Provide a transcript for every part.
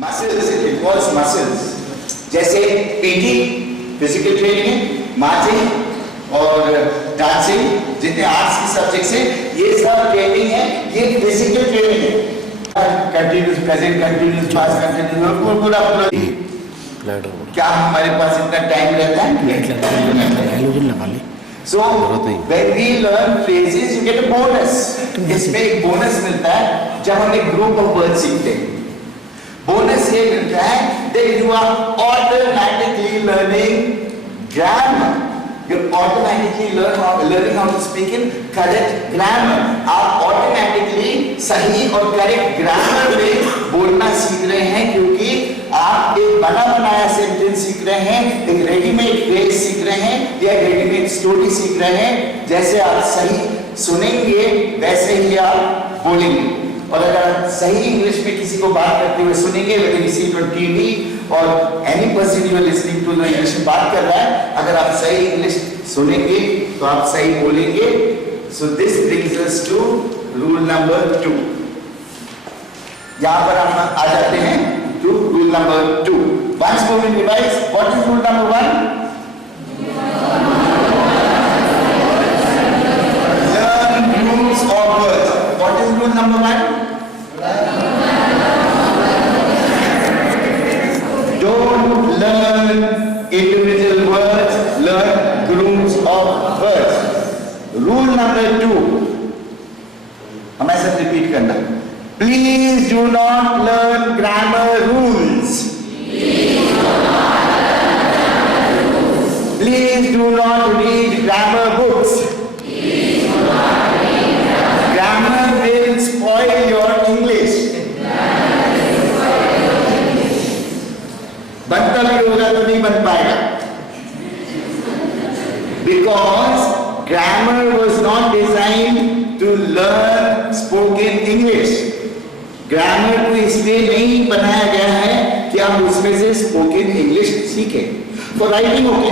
Muscles, it involves muscles, जैसे PT physical training, marching और डांसिंग, जितने आर्ट्स के सब्जेक्ट्स हैं ये सब ट्रेनिंग है, ये फिजिकल ट्रेनिंग है। Continuous present, continuous past, continuous पूरा पूरा। क्या हमारे पास इतना टाइम रहता है? So when we learn phrases, you get a bonus. इसमें एक बोनस मिलता है जब हम एक ग्रुप ऑफ वर्ड्स सीखते हैं। बोनस ये मिलता है that you are automatically learning grammar. You're automatically learning how to speak in correct grammar. आप automatically सही और correct grammar में बोलना सीख रहे हैं, क्योंकि आप एक बना बनाया सेंटेंस सीख रहे हैं, एक रेडीमेड फ्रेज सीख रहे हैं या रेडीमेड स्टोरी सीख रहे हैं। जैसे आप सही सुनेंगे वैसे ही आप बोलेंगे। और अगर आप सही इंग्लिश में किसी को बात करते हुए सुनेंगे, whether you see it on TV और any person you are listening to English में बात कर रहा है, अगर आप सही इंग्लिश सुनेंगे तो आप सही बोलेंगे। So this brings us to rule number 2. यहाँ पर हम आ जाते हैं to rule number 2. Once more we revise. What is rule number 1? Learn rules of words. What is rule number 1? Don't learn individual words, learn groups of words. Rule number 2, हमें सब रिपीट करना। Please do not learn grammar rules. Please do not read grammar books. Grammar will spoil your English. बनता भी होगा तो नहीं बन पाएगा, because grammar was not designed to learn spoken English. Grammar को इसलिए नहीं बनाया गया है कि आप उसमें से स्पोकन इंग्लिश सीखें। फॉर राइटिंग ओके,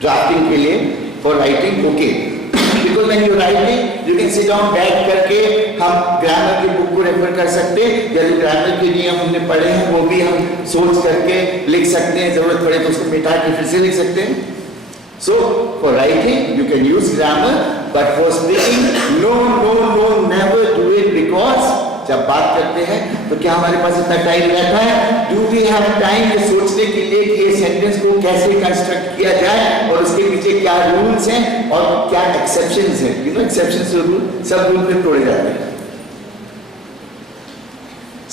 ड्राफ्टिंग के लिए for writing okay, because when you writing you can sit down बैठ करके हम ग्रामर की बुक को रेफर कर सकते हैं, या जो ग्रामर के नियम हमने पढ़े हैं वो भी हम सोच करके लिख सकते हैं, जरूरत पड़े तो उसको मिटा के फिर से लिख सकते हैं। So for writing you can use grammar, but for speaking no, never do it, because जब बात करते हैं तो क्या हमारे पास इतना टाइम रहता है? Do we have time ये सोचने के लिए कि ये सेंटेंस को कैसे कंस्ट्रक्ट किया जाए और उसके पीछे क्या रूल्स हैं और क्या एक्सेप्शंस हैं? यू नो एक्सेप्शंस रूल, सब रूल पे तोड़े जाते हैं।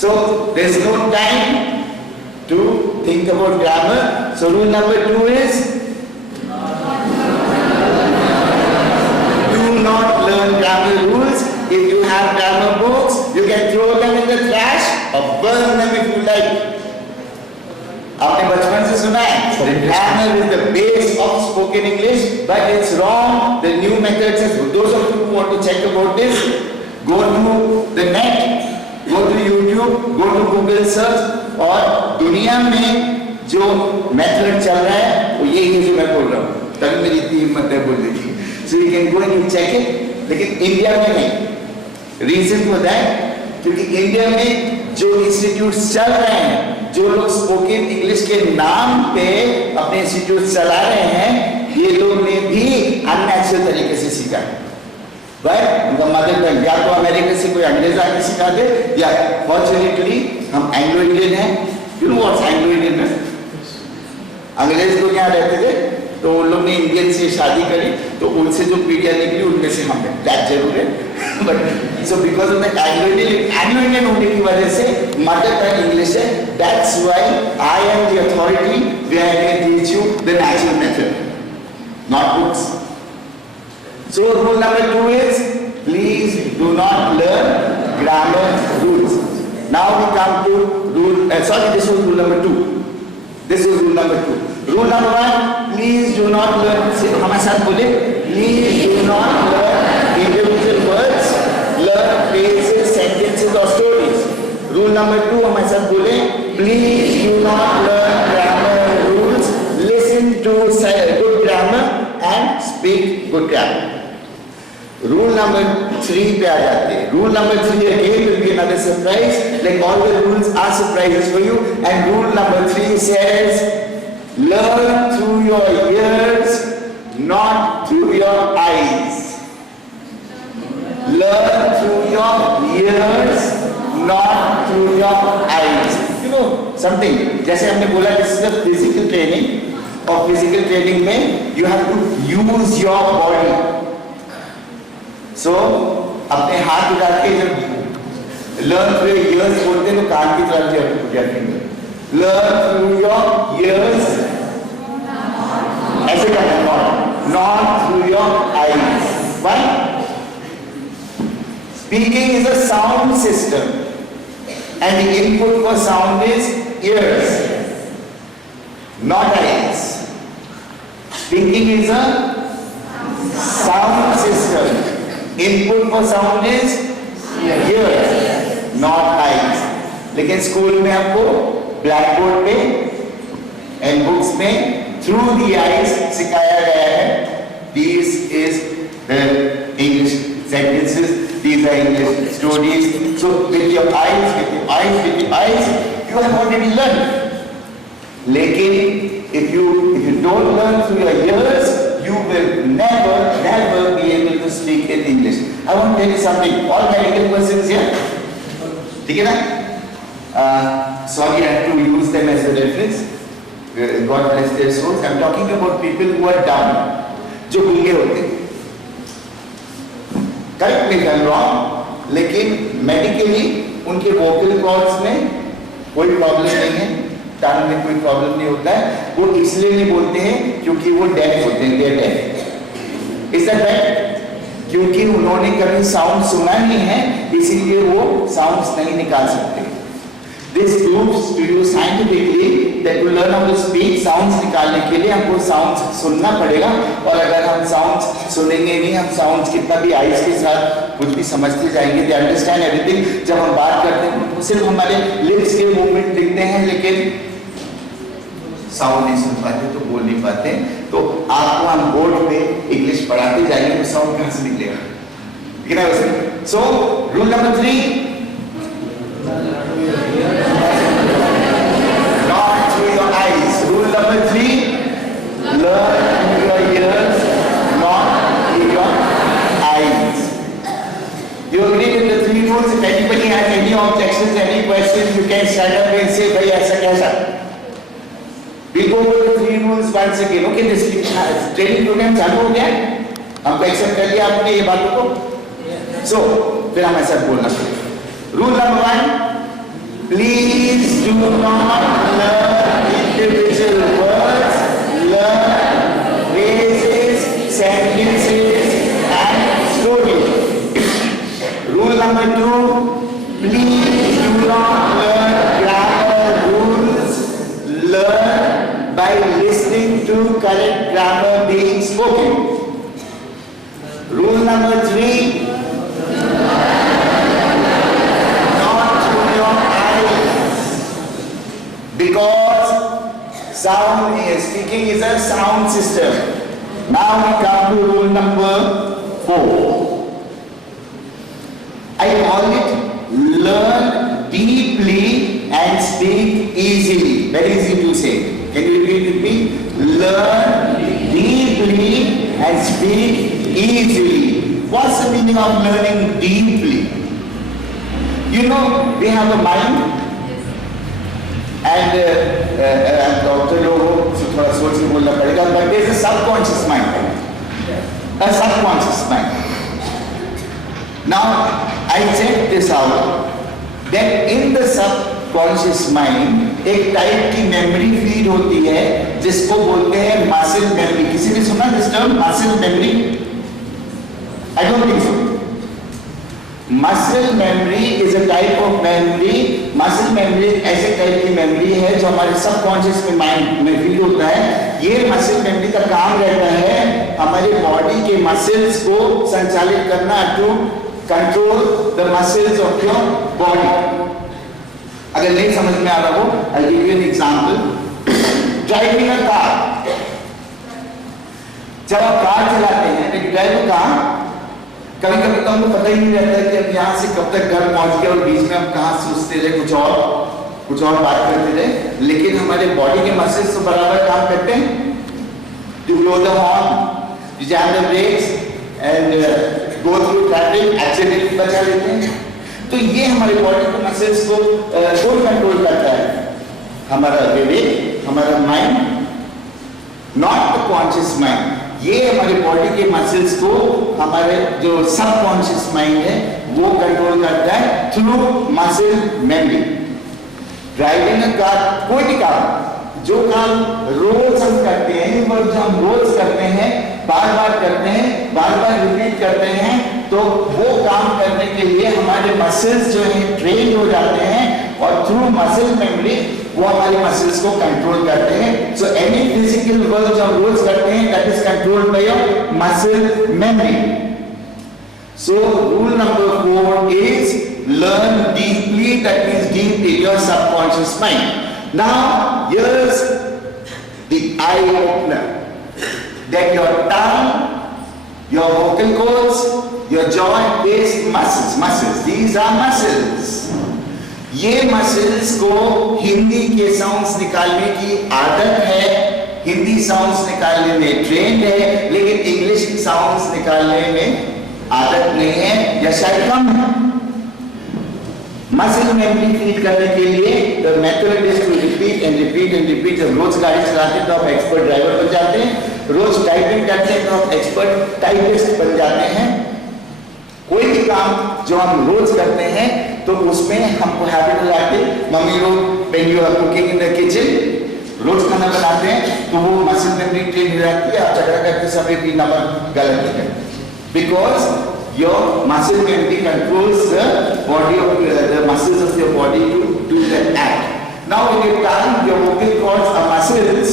So there is no time to think about grammar. So rule number 2 is do not learn grammar rules. If you have grammar books, you can throw them in the trash or burn them if you like. आपने बचपन से सुना है grammar is the base of spoken English, but it's wrong. The new methods, those of you who want to check about this, go to the net, go to YouTube, go to Google search, और दुनिया में जो मेथड चल रहा है वो यही है जो मैं बोल रहा हूँ, तभी मेरी इतनी हिम्मत है बोलने की। So you can go and you check it, लेकिन इंडिया में नहीं। रीजन फॉर दैट, क्योंकि इंडिया में जो इंस्टीट्यूट चल रहे हैं, जो लोग स्पोकन इंग्लिश के नाम पे अपने इंस्टीट्यूट चला रहे हैं, ये लोग ने भी अननेचुरल तरीके से सीखा है। बट उनका मदर टंग या तो अमेरिका से कोई अंग्रेज आके सिखा दे, या फॉर्चुनेटली हम एंग्लो इंडियन हैं। You know what's Anglo Indian है? अंग्रेज लोग यहाँ रहते थे तो उन लोग ने इंडियन से शादी करी, तो उनसे जो पीढ़ियाँ निकली उनमें से हम हैं, दैट जरूर है। But so because of the Anglo Indian होने की वजह से मदर टंग इंग्लिश है। That's why I am the authority where I can teach you the natural method, not books. So rule number 2 is please do not learn grammar rules. Now we come to rule, sorry this was rule number 2, this was rule number 2। Rule number 1, please do not learn, हमारे साथ बोले, please do not learn individual words, learn phrases, sentences or stories. Rule number 2 हमारे साथ बोले, please do not learn grammar rules, listen to good grammar and speak good grammar. Rule number 3 पे आ जाते हैं. Rule number 3 again will be another surprise. Like all the rules are surprises for you. And rule number 3 says, learn through your ears, not through your eyes. Learn through your ears, not through your eyes. You know something? जैसे हमने बोला, this is a physical training. और physical training में you have to use your body. So अपने हाथ उठा के जब learn through your ears बोलते हैं तो कान की तरफ you have to put your finger. Learn through your ears. ऐसे करना है, not through your eyes. Why? Speaking is a sound system, and the input for sound is ears, not eyes. Speaking is a sound system. Input for sound is ears, not eyes. लेकिन स्कूल में आपको black board पे and books में through the eyes सिखाया गया है. This is the English sentences. These are English stories. So with your eyes, you have already learned. लेकिन if you don't learn through your ears, you will never be able to speak in English. I want to tell you something. All medical persons here, ठीक है ना? Sorry, I have to use them as a reference. God bless their souls. I'm talking about people who are dumb, जो गूंगे होते हैं. Correct me if I'm wrong, लेकिन medically उनके vocal cords में कोई problem नहीं है, टंग में कोई प्रॉब्लम नहीं होता है. वो इसलिए नहीं बोलते हैं क्योंकि वो डेफ होते हैं. दे डेफ. Is that right? क्योंकि उन्होंने कभी साउंड सुना नहीं है, इसीलिए वो साउंड्स नहीं निकाल सकते. This proves to you scientifically that to learn how to speak, sounds निकालने के लिए हमको sounds सुनना पड़ेगा. और अगर हम sounds सुनेंगे नहीं, हम sounds कितना भी eyes के साथ कुछ भी समझते जाएंगे, they understand everything. जब हम बात करते हैं तो सिर्फ हमारे lips के movement दिखते हैं, लेकिन साउंड नहीं सुन पाते, तो बोल नहीं पाते. तो आपको हम बोर्ड पे इंग्लिश पढ़ाते जाएंगे तो साउंड कहाँ से निकलेगा? ठीक है ना? सो rule number 3, not through your eyes. Rule number 3, learn through your ears, not through your eyes. You agree with the 3 rules? If anybody has any objections, any questions, you can stand up and say, भाई ऐसा कैसा? We'll go over the 3 rules once again. Okay, this training program चालू हो गया? हमको एक्सेप्ट कर लिया आपने ये बातों को? So, फिर हम ऐसा बोलना पड़ेगा. Rule number 1, please do not learn individual words, learn phrases, sentences, and stories. Rule number 2, please do not learn grammar rules, learn by listening to correct grammar being spoken. Rule number 3, not through your eyes, because speaking is a sound system. Now we come to rule number 4. I call it learn deeply and speak easily. Very easy to say. Can you repeat with me? Learn deeply and speak easily. What's the meaning of learning deeply? You know, we have a mind, and doctor लोगों से थोड़ा सोच के बोलना पड़ेगा, but there is a subconscious mind. A subconscious mind. Now, I checked this out, that in the subconscious mind एक टाइप की memory feed होती है जिसको बोलते हैं मसल मेमोरी. किसी ने सुना this term muscle memory? I don't think so. Muscle memory is a type of memory. Muscle memory ऐसे टाइप की मेमोरी है जो हमारे सबकॉन्शियस में माइंड में फीड होता है. ये मसल मेमोरी का काम रहता है हमारे बॉडी के मसल्स को संचालित करना, to control the muscles of your body. अगर नहीं समझ में आ रहा हो, I'll give you an example. Driving a car. जब आप कार चलाते हैं, when you drive a car, कभी कभी तो हमको पता ही नहीं रहता है कि अब यहाँ से कब तक घर पहुंच गए और बीच में हम कहाँ सोचते रहे कुछ और बात करते रहे, लेकिन हमारे बॉडी के मसल्स तो बराबर काम करते हैं। To blow the horn, to jam the brakes and go through traffic, accident बचा लेते हैं। तो ये हमारे बॉडी के मसल्स को कौन कंट्रोल करता है? हमारा विवेक, हमारा mind, not the conscious mind. ये हमारे बॉडी के मसल्स को हमारे जो सबकॉन्शियस माइंड है वो कंट्रोल करता है through muscle memory. Driving a car, कोई भी काम, जो काम रोज हम करते हैं, जो हम रोज करते हैं, बार बार करते हैं, बार बार रिपीट करते हैं, तो वो काम करने के लिए हमारे मसल्स जो है ट्रेन हो जाते हैं और थ्रू मसल मेमोरी वो हमारे मसल्स को कंट्रोल करते हैं। सो एनी फिजिकल वर्क जो हम रोज करते हैं that is controlled by your muscle memory. So rule number 4 is learn deeply, that means deep in your subconscious mind. Now here's the eye opener, that your tongue, your vocal cords, your joint-based muscles, these are muscles. ये मसल्स को हिंदी के साउंड्स निकालने की आदत है, हिंदी साउंड्स निकालने में ट्रेंड है, लेकिन इंग्लिश साउंड्स निकालने में आदत नहीं है या शायद कम है। मसल मेमोरी फीड करने के लिए the method is to repeat and repeat and repeat. जब रोज गाड़ी चलाते हैं तो आप एक्सपर्ट ड्राइवर बन जाते हैं, रोज टाइपिंग करते हैं तो आप एक्सपर्ट टाइपिस्ट बन जाते हैं। कोई भी काम जो हम रोज करते हैं तो उसमें हमको हैबिट हो जाती है। मम्मी लोग when you are cooking in the kitchen रोज खाना बनाते हैं तो वो मसल मेमोरी ट्रेन हो जाती है। आप झगड़ा करते समय भी नमक गलत नहीं करते, because your muscle memory controls the body of the muscles of your body to do that act. Now when you tongue, your vocal cords are muscles,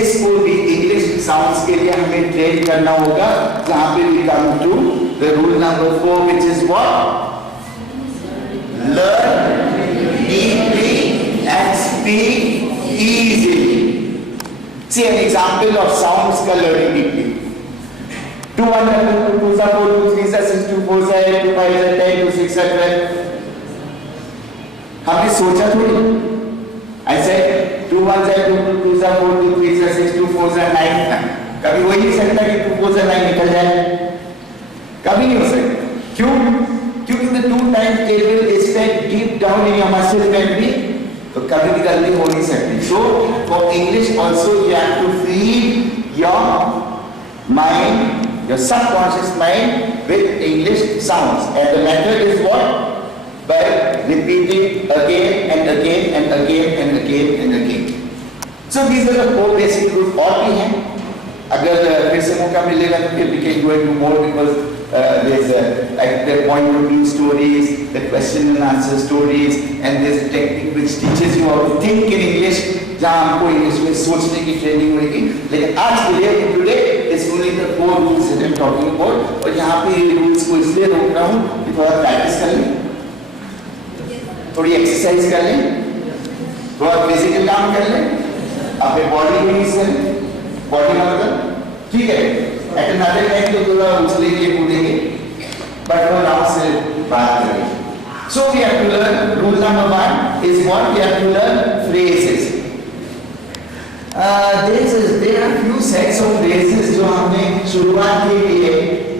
इसको भी इंग्लिश साउंड्स के लिए हमें ट्रेन करना होगा, जहां पे we come to the rule number 4 which is what? Learn deeply and speak easily. See an example of sounds का learning deeply. 2 1 2 2 4 2 3 6 2 4 8 2 5 10 2 6 12। हमने सोचा थोड़ी ऐसे 2 1 2 2 2 4 2 3 6 2 4 9। कभी हो ही नहीं सकता कि 2 4 9 निकल जाए, कभी नहीं हो सकता। क्यों? क्योंकि the 2 times table is set deep down in your muscle memory, तो कभी भी गलती हो नहीं सकती। So for English also you have to feed your mind, your subconscious mind with English sounds, and the method is what? By repeating again and again and again and again and again. So these are the 4 basic rules. और भी हैं, अगर फिर से मौका मिलेगा तो फिर we can go into more, because there's like the point of view stories, the question and answer stories, and there's a technique which teaches you how to think in English, जहाँ हमको इंग्लिश में सोचने की ट्रेनिंग मिलेगी। लेकिन आज के लिए today is only the 4 rules that I am talking about, और यहाँ पे ये रूल्स को इसलिए रोक रहा हूँ कि थोड़ा प्रैक्टिस कर लें, थोड़ी एक्सरसाइज कर लें, थोड़ा फिजिकल काम कर लें, अपने बॉडी को यूज करें, बॉडी मतलब ठीक है। एट अनदर टाइम तो थोड़ा उछलेंगे कूदेंगे, बट वो नाम से बात करेंगे। So we have to learn, rule number 1 is what? We have to learn phrases. There are few sets of phrases जो हमने शुरुआत के लिए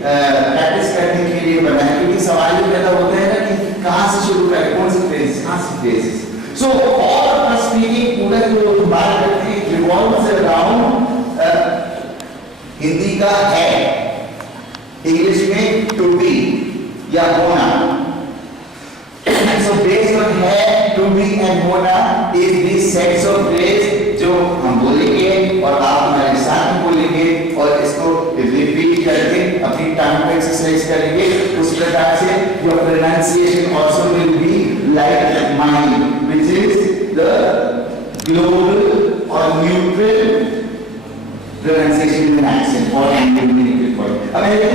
प्रैक्टिस करने के लिए बनाए, क्योंकि सवाल ये पैदा होता है ना कि कहाँ से शुरू करें, कौन से phrases, कहाँ से phrases. So all of us speaking पूरा जो बात करते हैं revolves around हिंदी का है, इंग्लिश में to be या होना। So based on है, to be and होना is these sets of phrase जो हम बोलेंगे और आप हमारे साथ में बोलेंगे और इसको रिपीट करके अपनी टंग को एक्सरसाइज करेंगे। उस प्रकार से your pronunciation also will be like mine, which is the global or neutral pronunciation with accent or American point. American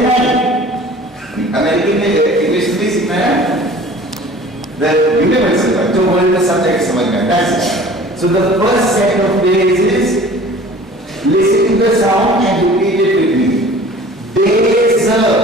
में इंग्लिश भी सीखना है, the universal one, जो बोलने का subject समझना है, that's it. So the first set of phrases, listen to the sound and repeat it with me. Deserve.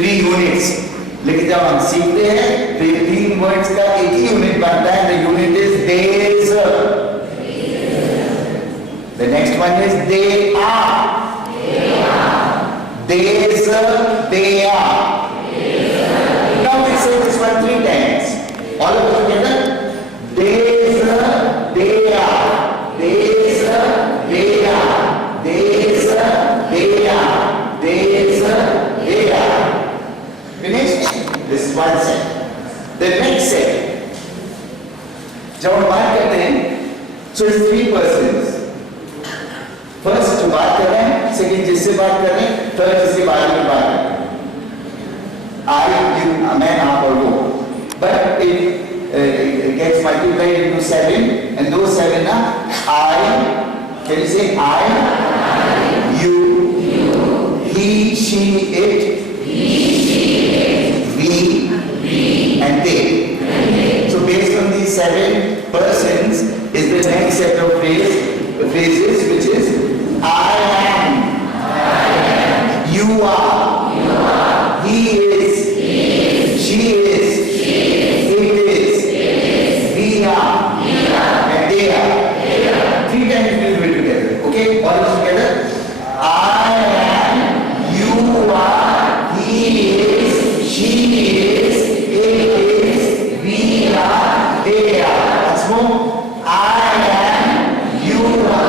3 यूनिट्स, लेकिन जब हम सीखते हैं तो ये 3 वर्ड्स का एक ही यूनिट बनता है. The unit is there. The next one is they are. There's they are. Now we say this one 3 times. All of us together. There's they are. There's they are. There's they are. There's they are. Finished? This is one set. The next set. जब हम बात करते हैं, so it's 3 persons. First जो बात कर रहे हैं, सेकंड जिससे बात कर रहे हैं, थर्ड जिसके बारे में बात कर रहे हैं. आई, यू, मैं, आप और वो. But it gets multiplied into 7 and those 7 are I, can you say I, you, he, she, it, we and they. So based on these 7 persons is the next set of phrases which is I am, you are, he is, she is, it is, we are, and they are. 3 times we'll do it together. Okay, all of us together. I am, you are, he is, she is, it is, we are, they are. Once more. I am, you are.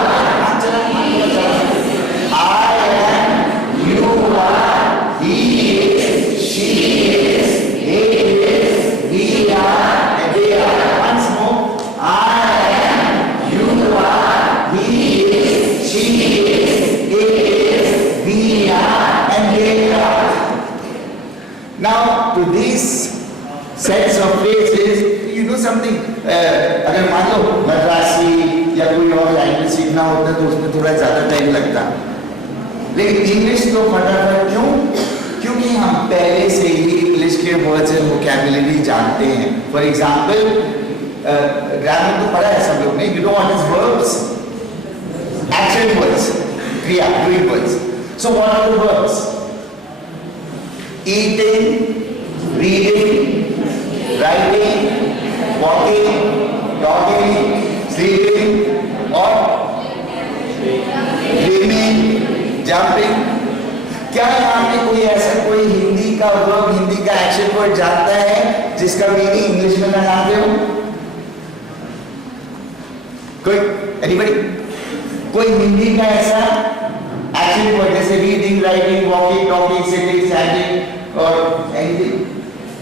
Now to these sets of phrases, you do something. अगर मान लो मद्रासी या कोई और लैंग्वेज सीखना होता है तो उसमें थोड़ा ज़्यादा टाइम लगता, लेकिन इंग्लिश तो फटाफट. क्यों? क्योंकि हम पहले से ही इंग्लिश के वर्ड्स एंड वोकैबुलरी जानते हैं. फॉर एग्जाम्पल ग्रामर तो पढ़ा है सब लोग ने. You know what is verbs? Action words, क्रिया, doing words. So what are the verbs? Eating, reading, writing, walking, talking, sleeping, or swimming, jumping. क्या यहाँ पे कोई ऐसा कोई हिंदी का वर्ब, हिंदी का एक्शन वर्ड जानता है जिसका मीनिंग इंग्लिश में ना जानते हो? कोई? एनीबडी? कोई हिंदी का ऐसा एक्शन वर्ड जैसे reading, writing, walking, talking, sitting, standing or anything?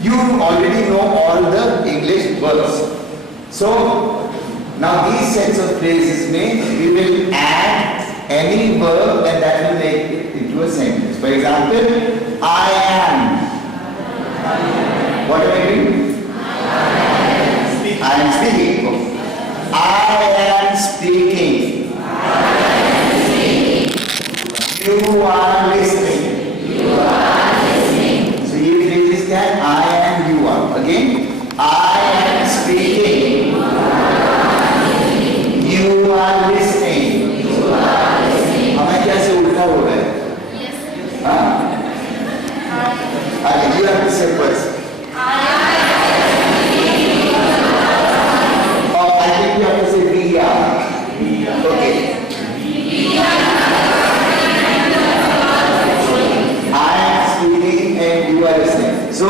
You already know all the English verbs. So now these sets of phrases में we will add any verb and that will make it into a sentence. For example, I am. What am I doing? I am speaking. I am speaking. You are listening. I am, you are. Again, I am speaking. You are listening. हमें कैसे उल्टा हो रहा है? हाँ? Okay, you have to say first. Oh, I think you have to say we are. Okay. I am speaking and you are listening. So,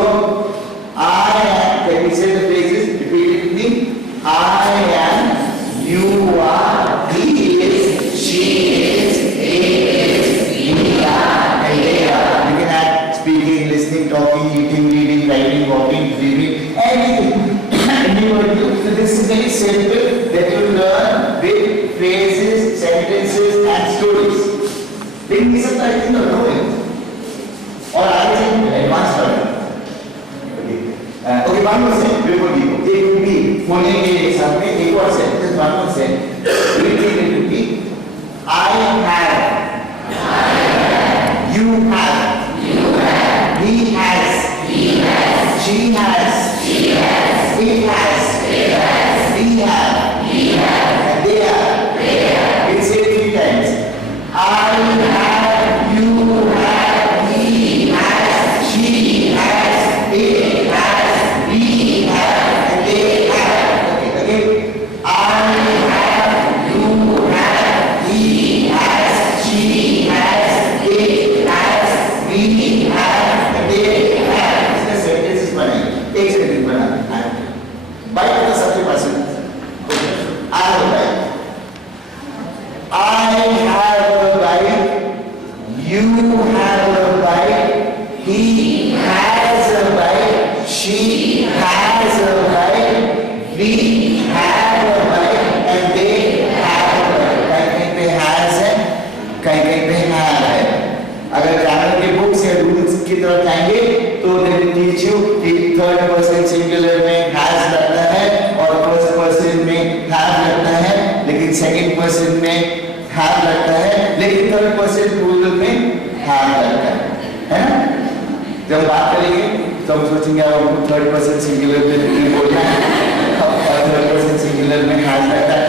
I am, can we say the phrases? Repeat it with me. I am, you are, he is, she is, it is, we are, and they are. You can add speaking, listening, talking, eating, reading, writing, walking, dreaming, anything. So this is very simple that you learn with phrases, sentences and stories. Then these are I think are knowing. Or I think advanced learning. Okay, one more set. Before we go, it will be phoning के साथ में एक और set. Just one more set. Repeat it with me. I have. You have. He has. She has. It has. We have. And they are. We'll say it 3 times. I have. You have. He has. She she has a bike, we have a bike, and they have a bike. कहीं पे has है, कहीं पे have है. अगर ग्रामर के बुक्स या रूल्स की तरफ जाएंगे तो they will teach you कि थर्ड पर्सन सिंगुलर में has लगता है और फर्स्ट पर्सन में have लगता है, लेकिन सेकंड पर्सन में have लगता है, लेकिन थर्ड पर्सन प्लूरल में have लगता है ना? जब बात करेंगे तो हम सोचेंगे अब थर्ड पर्सन सिंगुलर में बोलना है और थर्ड पर्सन सिंगुलर में has लगता है.